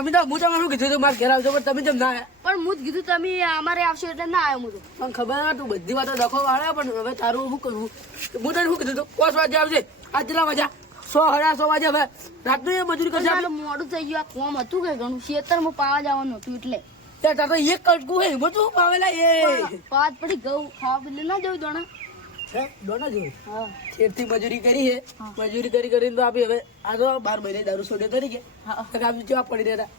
તમે તો હું તમારું કીધું હતું મારે ઘેર આવજો પણ તમે જેમ ના આવ્યા. પણ હું જ કીધું તમે અમારે આવશો એટલે ના આવ્યો હું તો. મને ખબર હતું બધી વાતો દખો વાળા પણ હવે તારું શું કરવું હું તને શું કીધું હતું 5 વાગે આવજે આજ કેટલા વાગ્યા 100 150 વાગે હવે રાતનું એ મજૂરી કરશે એટલે મોડું થઈ ગયું આ કોમ હતું કે ઘણું ખેતરમાં પાવા જવાનું હતું એટલે ત્યાં તાર તો એક કટકું હે બધું પાવેલા એ પાત પડી ઘઉં ખાવા બદલે ના જવું દોણા હે દોના જોઈ હા ખેતથી મજૂરી કરી છે મજૂરી કરીને તો આપી હવે આ તો 12 મહિને દારૂ છોડ્યો તરીકે આપી કેવા પડી રહેતા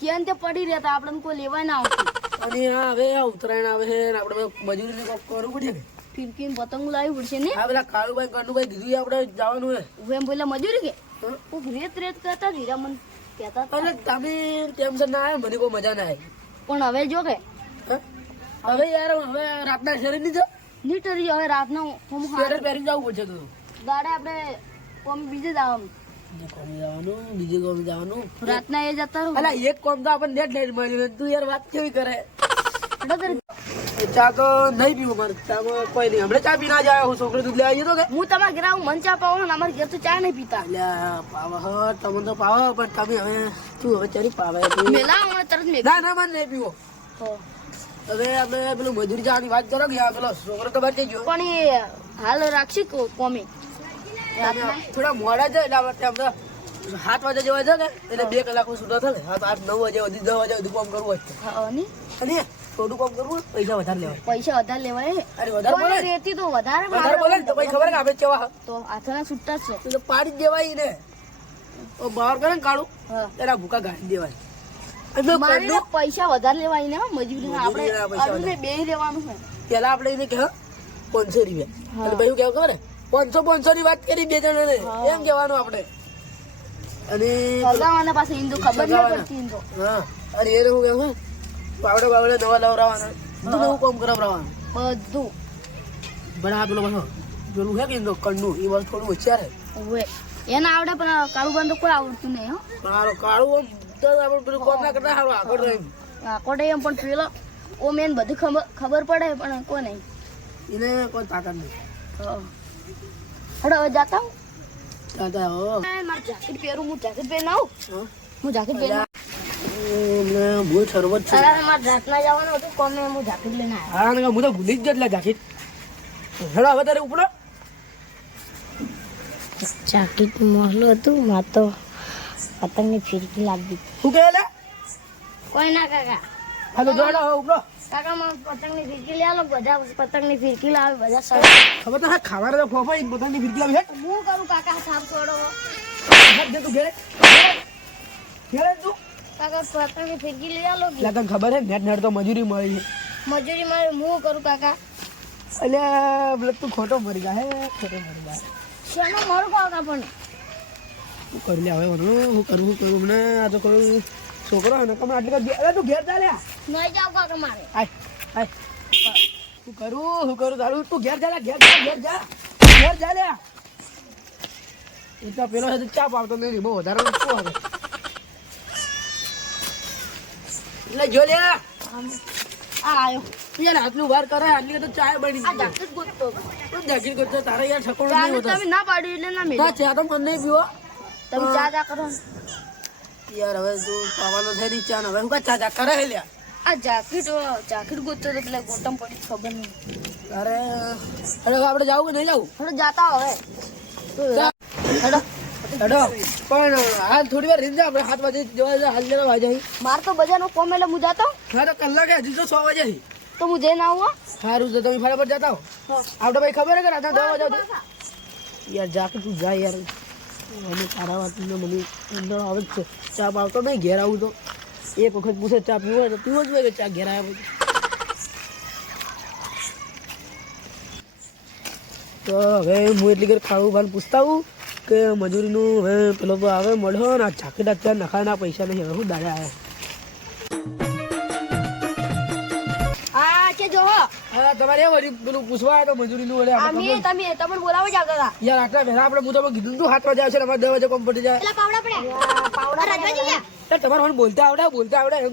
કેમ તે પડી રહેતા આપણે કોઈ લેવાય ના આવતું અને હા હવે ઉત્તરાયણ આવે છે ને આપણે મજૂરીને કોક કરવું પડે ને ફિરકી પતંગ લાવવી પડશે ને આ પેલા કાળુભાઈ કનુભાઈ કીધું આપણે જવાનું હે એમ પેલા મજૂરી કે કોક રેત રેત કરતા ધીરા મન કહેતા હતા. અને તમે ટેન્શન ના આવે મને કોઈ મજા ના આવી પણ હવે જો કે હવે યાર હવે રાતના શરીર ની જો ની ટરી હવે રાતનો હું સ્વેટર પહેરીને જવું પડશે તો ગાડે આપણે કોમ બીજે જવાનું બીજે કોમ જવાનું રાતના એ જતા રહો અલા એક કોમ તો આપણને નેટ લાઈન મળ્યું તું યાર વાત કેવી કરે એટલે ચા તો નહીં પીવું મારે ચામાં કોઈ નહીં હમણાં ચા પીના જાય હું છોકરો દૂધ લેવા ગયો તો કે હું તમારા ઘરે આવું મન ચા પાવો ને અમારે ઘેર તો ચા નહીં પીતા અલ્યા પાવા હ તમને તો પાવા પણ તમે હવે તું હવે ચરી પાવે મેલા હમણાં તરત મેં ના ના મને નહીં પીવો હવે આપણે પેલું મજૂરી જવાની વાત કરો કે પેલો છોકરો તો બચી ગયો પણ એ હાલ રાખશી કોમી થોડા મોડા છે એટલે આપણે આમ તો 7 વાગે જવા છે કે એટલે 2 કલાકનો છૂટો થાય 8 9 વાગે સુધી 10 વાગે સુધી કામ કરવું હોય અને થોડું કામ કરવું પૈસા વધારે લેવાય પૈસા વધારે લેવાય અરે વધારે બોલે રેતી તો વધારે બોલે તો પછી ખબર કે આપણે કેવા તો હાથના છૂટા જ છે તો પાડી જ દેવાય ને તો બહાર કરે ને કાળું ત્યારે ભૂકા ગાડી દેવાય મારે પૈસા વધારે લેવાય ને મજૂરી આપણે બે લેવાનું છે પેલા આપણે એને કહે 500 રૂપિયા અને ભાઈ કેવું ખબર 500 ની વાત કરી 2 જણાને એમ કહેવાનું આપણે અને સગાવાના પાસે ઈંદુ ખબર ન પડતી ઈંદુ હા અરે એ હું કેવું પાવડે નવા લાવરાવાના બધું નવું કામ કરાવરાવાનું બધું પણ આ પેલું હે કે કણનું એ વાત થોડું હોશિયાર હવે એને આવડે પણ કાળું બંધ કોઈ આવડતું નહીં હો પણ કાળું આમ તો આપણે પેલું કામ ના કરતા સારું આગળ રહી આકોડે એમ પણ પેલો ઓ મેન બધું ખબર પડે પણ કોઈ નહીં એને કોઈ તાકાત નહીં હડો હવે જાતા હું તાતા હો મારે જાકેટ પહેરું હું જાકેટ પહેરીને આવું હું જાકેટ પહેરીને બહુ શરબત છે મારે રાતના જવાનું હતું કોમે હું જાકેટ લઈને હા હું તો ભૂલી જ એટલે જાકેટ હેડો હવે તારે ઉપડો જાકેટ મોહલું હતું માં તો પતંગની ફિરકી લાગી શું કહે લે કોઈ ના કાકા હા તો જોડો હવે ઉપડો કાકા મને પતંગની ફિરકી લે આલો બધા પતંગની ફિરકી લાવે બધા ખબર તો હા ખાવાના તો ખોફા એક પોતાની ફિરકી લાવી હે હું કરું કાકા સાફ છોડો દે તું ઘેરે તું કાકા પતંગની ફિરકી લઈ આલો એટલે તને ખબર હે નેટ તો મજૂરી મળી છે મજૂરી મારે હું કરું કાકા એટલે તું ખોટો મરી ગયા હે ખોટો મરી ગયા શેનો મારું કાકા પણ શું કરી લે હવે હું કરું મને આ તો કોઈ છોકરો ને તમે આટલી અરે તું ઘેર જા લે નહીં જાવ કાકા મારે આય શું કરું તારું તું ઘેર જા લે ઘેર જા લે એટલા પેલો છે ચા પાવતો નહીં બહુ વધારે શું આવે એટલે જો લે આ આયો યાર આટલું વાર કરે આટલી તો ચાય બની આ જાકેટ ગોતતો જાગીર કરતો તારે યાર ઠકોડો નહીં હોતો તમે ના પાડ્યું એટલે ના મેં ચા તો મને નહીં પીવો તમે ચા કરો યાર હવે તું પાવાનો છે ની ચા હવે હું કા ચા કરે હે લ્યા આ જાકેટ ગોતતો તો પેલા ગોટમ પડી ખબર નહીં અરે અરે આપણે જાવું કે નહીં જાવું થોડો જાતા હવે હેડો પણ હાલ થોડી વાર રીત આપણે 7 વાગે જવા હાલ જરા વાગે માર તો બજારનો કોમ એટલે હું જાતા હા તો કલાકે હજી તો 6 વાગે તો હું જઈને આવું સારું તો તમે ફટાફટ જતા હો આપણે ભાઈ ખબર હે કે રાતના 10 વાગે યાર જા કે તું જા યાર મને તારા વાતનો મને અંદર આવે જ છે ચા પાવતો નહીં ઘેર આવું તો એક વખત પૂછે ચા પીવો તો પીવો જ હોય કે ચા ઘેર આવ્યા પછી તો હવે હું એટલી ઘર ખાવું ભાન પૂછતા હું કે મજૂરીનું હવે પેલો તો આવે મળ્યો ને આ જાકેટ અત્યારે નખાના પૈસા નહીં હવે હું દાડે આવ્યા આ કે જો હા તમારે એ વળી પેલું પૂછવા આવ્યા તો મજૂરીનું વળે તમે તમને બોલાવો જ આગળ યાર આટલા પહેલા આપણે હું તમને કીધું તું 7 વાગે આવશે અમારે 10 વાગે કોમ પડી જાય પેલા પાવડા પડ્યા પાવડા રાજવાજી લ્યા તમારે મને બોલતા આવડે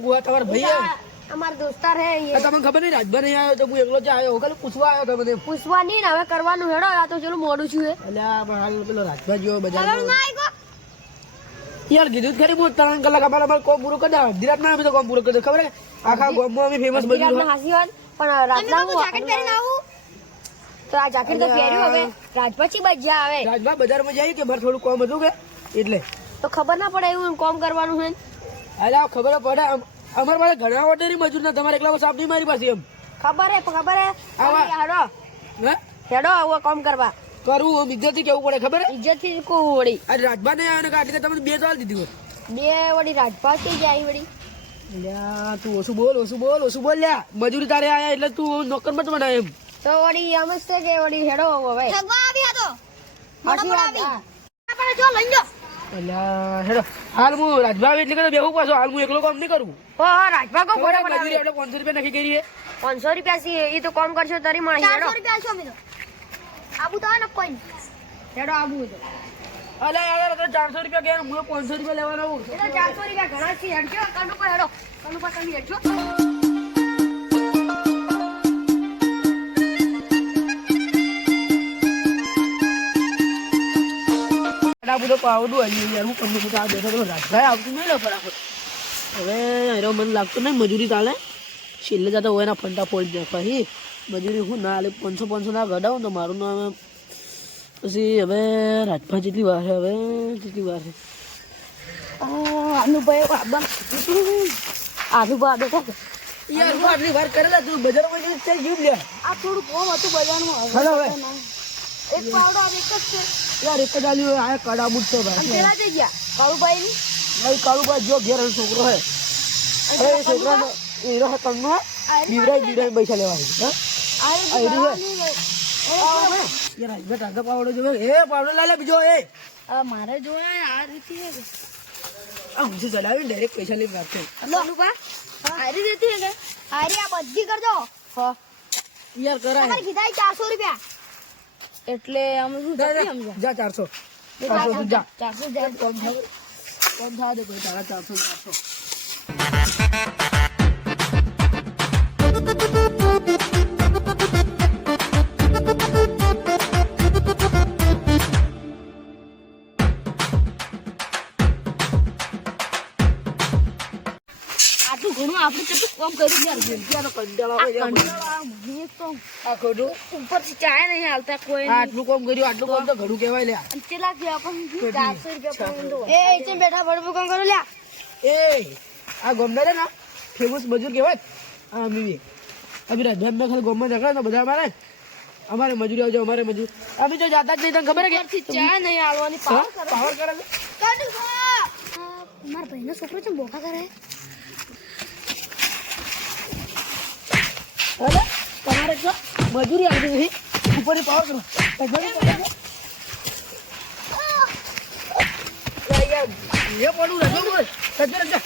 ગુવા તમારા ભાઈ અમાર દોસ્તાર હે તમને ખબર નહીં રાજભર નહીં આવ્યો તો હું એકલો જ આવ્યો ખાલી પૂછવા આવ્યો તો મને પૂછવા નહીં ને હવે કરવાનું હેડો આ તો ચલો મોડું છું એટલે હાલ પેલો રાજભર જેવો બજાર યાર કીધું જ ખરી હું 3 કલાક અમારે કોમ પૂરો કરી દે. અડધી રાત ના અમે તો કોમ પૂરો કરી દે. ખબર હે આખા ગામમાં અમે ફેમસ મજૂર હોય. હાસી વાત પણ રાતના હું જાકેટ પહેરીને આવું તો આ જાકેટ તો પહેર્યું હવે રાજપાછી બજાર આવે રાજભા બજારમાં જઈએ કે મારે થોડું કોમ હતું કે એટલે તો ખબર ના પડે એવું કોમ કરવાનું છે અરે આ ખબર પડે. અમારા પાસે ઘણા ઓર્ડર મજૂર ના તમારે એકલા સાપ નહીં મારી પાસે એમ ખબર હે આવા. હેડો હે હેડો આવું કોમ કરવા કરવું આમ ઇજ્જતથી કેવું પડે ખબર હે. ઇજ્જત થી કો વળી અરે રાજભા ને આને કાઢી તમે 2 ચાલ દીધી હોત. બે વળી રાજપાછી જાય વળી લ્યા તું ઓછું બોલ લ્યા. મજૂરી તારે આયા એટલે તું નોકર મત બનાય એમ. તો વળી એમ જ છે કે વળી હેડો હવે હાચી વાત, હા. અલ્યા હેડો હાલ હું રાજભા એટલે કે બેહું પાછો. હાલ હું એકલો કામ નહીં કરું. હો રાજભા કો ખબર હે મજૂરી આપણે 500 રૂપિયા નક્કી કરી છે. 500 રૂપિયા સી એ તો કોમ કરશો તારી માં હેડો હેડો આબુ તો અલ્યા યાર તો 400 રૂપિયા કે હું 500 રૂપિયા લેવાનો હું. એ તો 400 રૂપિયા ઘણા છે હેડજો કનુ પર હેડો કનુ પર તમે હેડજો આ બધો પાવડું આવી યાર હું તમને આ બેઠો તો રાજભાઈ આવતું નહીં લે ફટાફટ. હવે એનો મને લાગતું નહીં મજૂરી ચાલે. છેલ્લે જતા હોય એના ફંટા ફોડી નાખવા. હી મજૂરી હું ના લે 500 ના ગડાવું તો મારું નામ પછી હવે રાજભા જેટલી વાર છે હવે જેટલી વાર છે અનુભાઈ બાબા આનુભા બેઠો યાર હું આટલી વાર કરેલા તું બજારમાં જઈને ચાલ જીવ લે. આ થોડું કોમ હતું બજારમાં હાલો હવે એક પાવડો આ એક જ છે યાર એક જ આલ્યું આ કડાબૂટ છે અને ભાઈ. પેલા જઈ ગયા કાળુભાઈ ની ભાઈ કાળુભાઈ જો ઘેર એનો છોકરો હે. હવે એ છોકરાનો એનો તમનો બીવરાઈ પૈસા લેવા છે. હા યાર રાજભા ટાકા પાવડો જોવે. એ પાવડો લાલે બીજો એ મારે જોયા આ રીતે આ ઊંચી ચડાવીને ડાયરેક્ટ પૈસા લઈને રાખશે. અનુભા આરી રીતે કે આરી આ બધી કરજો હા યાર કરાય તમારે કીધા 400 રૂપિયા એટલે અમે શું જતી સમજો જા 400 તું જા 400 જાય કોમ થવા દે કોઈ તારા 400. આટલું ઘણું આપણે કેટલું કામ કર્યું યાર રૂપિયાનો કંટાળો આવે યાર. મને તો આ ખોટું ઉપરથી ચાય નહીં હાલતા કોઈ નહીં. આટલું કામ કર્યું આટલું કામ તો ઘણું કહેવાય લ્યા. અને કેટલા થયા આપણને 400 રૂપિયા પણ એ એચે બેઠા ભડવું કામ કરો લ્યા એ આ ગોમડા છે ને ફેમસ મજૂર કહેવાય. હા અમી અભી રાજભાઈ મેં ખાલી ગોમમાં નીકળે તો બધા અમારે મજૂરી આવજો અમારે મજૂર અમે તો જાતા જ નહીં. તને ખબર હે કે ચા નહીં હાલવાની પાવર કરો પાવર કરે છે. મારા ભાઈનો છોકરો છે બોકા કરે અરે તમારે જો મજૂરી આવતી નથી ઉપરની પાવર કરો. યાર એ પડું રજો બોલ સજ્જો રજો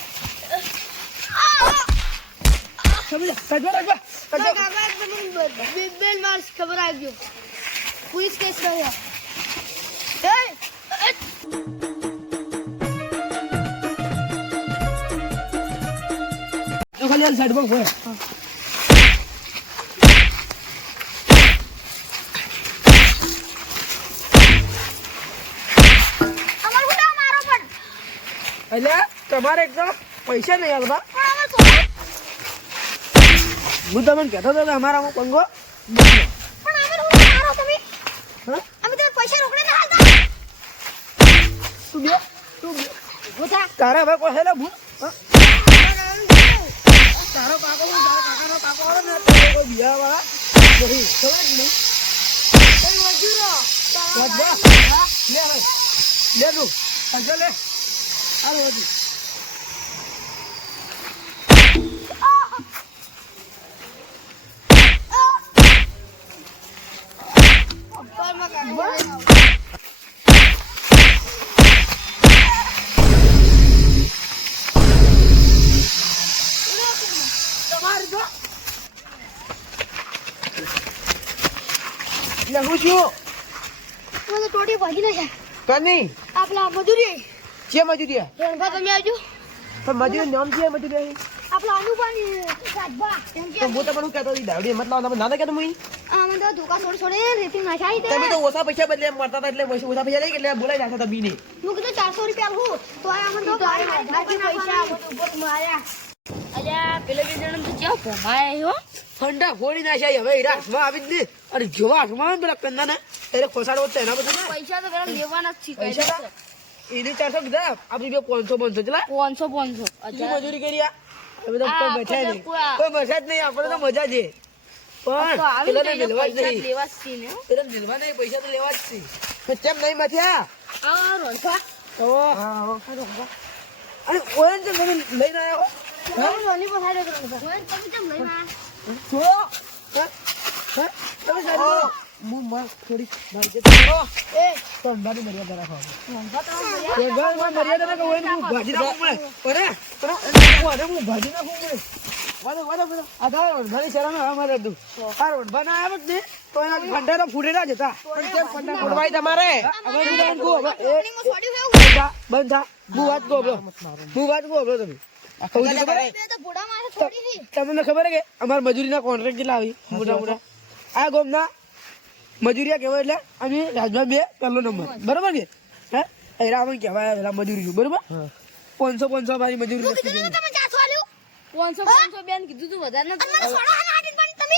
બેલ માર્સ ખબર આવી ગયો પોલીસ કેસ કર્યો તો ખાલી સાઈડ પર હોય. એટલે તમારે એક તો પૈસા નહીં આવતા. હું તમને કહેતો હતો કે અમારામાં પંગો હા? તું બે તારા હવે કોઈ હેલા ભૂલ હા? તારો કાકો તારા કાકાનો કાકો આવે ને તો કોઈ બિહાર વાળા નહીં ખબર જ નહીં. લે હવે લે તું હજો લે હાલો હજુ એટલે હું છું મને ટોટી ભાગી ના કની આપલા મજૂરી છે મજૂરી રેણભા તમે આવજો પણ મજૂરી નામ છે મજૂરી આપલા અનુભાની રાજભા એમ કે તો હું તમને શું કહેતો હતી, દારૂડી હિંમત લાવો તમે ના કહેતો હું આમાં તો ધોકા છોડે રેતી નાખાઈ દે તમે તો ઓછા પૈસા બદલે એમ મળતા હતા એટલે ઓછા પૈસા લઈ એટલે બોલાઈ નાખતા હતા બીને. હું કીધું 400 રૂપિયા હું તો આમાં તો બાકી પૈસા ઉપર માર્યા અલ્યા પેલો બે જણ તો ક્યાં ભમાય હો ફંડા ફોડી નાખ્યા હવે હીરા હાથમાં આવી જ નહીં અને જેવા હાથમાં આવે ને પેલા કંદા ને એટલે ખોસાડવો તો એના બધું પૈસા તો પેલા લેવાના જ છે પૈસા એને 400 કીધા આપડી બે 500 ચલા 500 શું મજૂરી કરી આ હવે તો કોઈ મજા નહીં પૂરા. કોઈ મજા જ નહીં આપણે તો મજા છે પણ પેલા મિલવા જ નહીં લેવા જ છે ને હો. પેલા મિલવા નહીં પૈસા તો લેવા જ છે કેમ નહીં મથ્યા આ રોણફા તો અને ઓયન તો તમે લઈને આવ્યો રોની પસાડે રોની તમે કેમ લઈ માં છો હા હા તમે સારી હું માં થોડી મારી કે તો એ તો અંબાની મર્યાદા રાખો રોનભા તો એ ગોળ મર્યાદા ના કોઈ હું ભાજી નાખું પડે અરે હું ભાજી નાખું પડે વાદો આ તો ઘણી શરમ અમારે દુ આ રોડબા ના આવે ને તો એના ફંડા તો ફૂટેલા જતા પણ કેમ ફંડા ફોડવાય તમારે હવે હું કહું હવે કંપનીમાં છોડ્યું છે બંધ થા હું વાત કહું તમે બે તો બુડા મારે છોડી હતી તમને ખબર છે કે અમાર મજૂરીના કોન્ટ્રાક્ટ કેટલા આવી મોટા મોટા આ ગામના મજૂરિયા કહેવાય એટલે અમે રાજભાઈ બે પહેલો નંબર બરોબર કે હે એરા અમે કહેવાય પેલા મજૂરી બરોબર 500 મારી મજૂરી હું કીધું તમે 400 આલ્યું 500 બેન કીધું તું વધારે અને નથી મને છોડો અને આડીને પણ તમે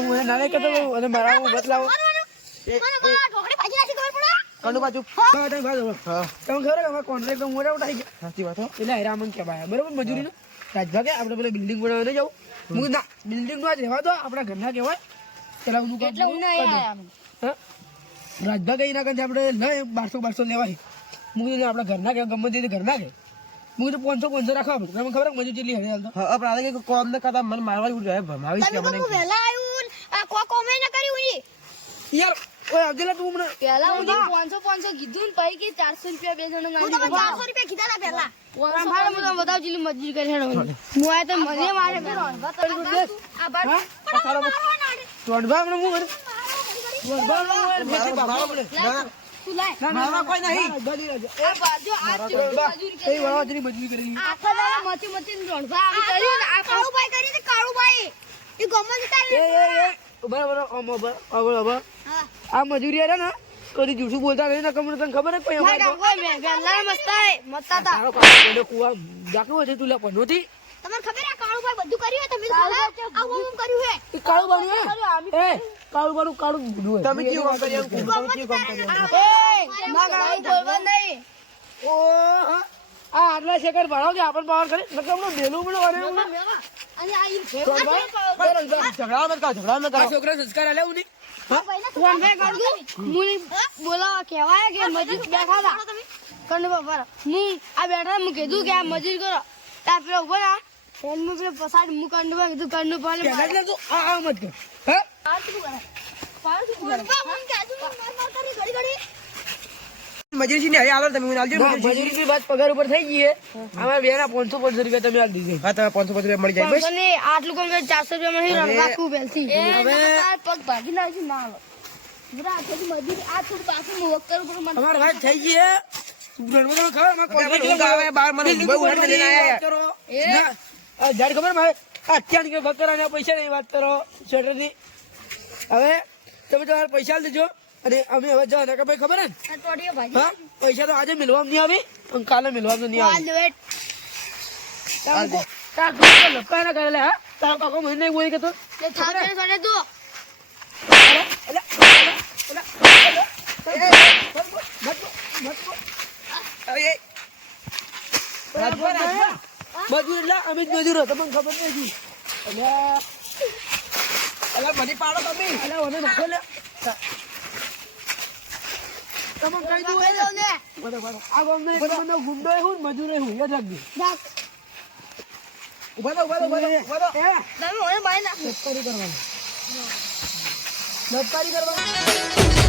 હું એ નાને કહેતો હતો અને મારા હું બતલાવો મને ઢોકળી ભાજી નાખી ખબર પડે કંડુ બાજુ તમને ખબર કે અમારા કોન્ટ્રાક્ટ મોટા મોટા આવી ગયા સાચી વાત હો. એટલે એરા અમને કહેવાય બરોબર મજૂરીનો રાજભા કે આપણે પેલા બિલ્ડિંગ બનાવવા નહીં જવું હું ના બિલ્ડિંગ નો જ રહેવા દો આપણા ઘરના કહેવાય પેલા બધું એટલે હું ના આયા અમે. રાજભા કઈ ના કરે આપણે લઈ 1200 લેવાય હું કીધું આપણા ઘરના કે ગમે તે ઘરના કે હું કીધું 500 રાખવા આપણે તમને ખબર મજૂર કેટલી હવે હાલ તો હા આપણે આજે કે કોમ ન કરતા મને મારવા ઉઠ જાય ભમાવી છે તમે મને હું વહેલા આવ્યું આ કોમે ન કર્યું ઈ યાર ઓય અબ્દુલ્લા તું મને પેલા હું 500 કીધું ને પછી કે 400 રૂપિયા બે જણ હું તમે 400 રૂપિયા કીધા ના પહેલા હું બતાવ જેટલી મજૂરી કરી હેડો હું આ તો મને મારે આ બાર રોડભા આપણે હું તું લાય મારવા કોઈ નહીં આ બાજુ આ મજૂરી કરી એ વાળા મજૂરી કરી આખા દાડા મચી મચીને રોણભા આવી કર્યું ને આ કાળુભાઈ કરી છે કાળુભાઈ એ ગમે જતા એ બરાબર હા આ મજૂરી આરે ને કદી જૂઠું બોલતા નહીં ને કમને તને ખબર જ કોઈ અમારે તો વેલા મસ્તા તારો કાળો કુવા જાકવો છે તું લે પનોતી તમને ખબર આ કાળુભાઈ બધું કર્યું હે તમે ખબર આ હું કર્યું હે એ કાળું બાનું એ કાળું બાનું કાળું ગુડું હે તમે કેવું કામ કર્યું તમે કેવું કામ કર્યું બોલવા નહીં ઓ હા આ આટલા સેકન્ડ ભાડો કે આપણ પાવર કરે નકર હમણાં બેલું મને વારે અને આ ઈ ઝઘડા મત કરો આ છોકરા સંસ્કાર આલે હું નહીં બોલાવા કહેવાય કે મજૂર બેઠા હતા કંડ બાપા હું આ બેઠા હું કીધું કે આ મજૂર કરો ત્યાં પેલો ઉભો ના ફેન માં પેલો પસાડ હું કંડું કીધું કંડું પાલે પહેલા જ તું આ મત કર હા મજૂરી છે ને હવે આલો તમે મને આલજો મજૂરી ની વાત પગાર ઉપર થઈ ગઈ છે અમારા બેના 500 રૂપિયા તમે આલ દીધી હા તમે 500 રૂપિયા મળી જાય બસ ને આટલું કોણ 400 રૂપિયા માં હવે- રાખવું પહેલથી હવે- પગ ભાગી નાખી ના હાલો બરા આ થોડી મજૂરી આ થોડું પાછું મુવક કરવું પડે મને અમારી વાત થઈ ગઈ છે ગણવા ખબર અમારે હવે ઊંઘ આવે બહાર મને બિલ્ડિંગ ઉભા ઉઠાડીને લઈને આયા. કરો ના આ જાડ ખબર મારે અત્યાર કે બકરાના પૈસા ની વાત કરો શેટર ની હવે તમે તમારા પૈસા આલી દેજો અને અમે હવે જવાના કે ભાઈ ખબર હે ને? આ ટોટીઓ ભાજી હા પૈસા તો આજે મિલવા નહીં આવી અને કાલે મિલવા નહીં આ આવે વેટ તાર ઘર લપકા ના કરેલા હા તારો કાકો મને નહીં બોલી કે તો તે થાકે સને તું હવે એ મજૂર એટલે અમે જ મજૂર તમને ખબર નથી અલા મને પાડો તમે એટલે મને નાખો લે તમે કઈ દઉં હોય ને બરાબર આ ગામનો એક બંદો ગુંડો હું મજૂર હું યાદ રાખજો ઉભા દો એ તમે મને મારી નાખ લપકારી કરવાની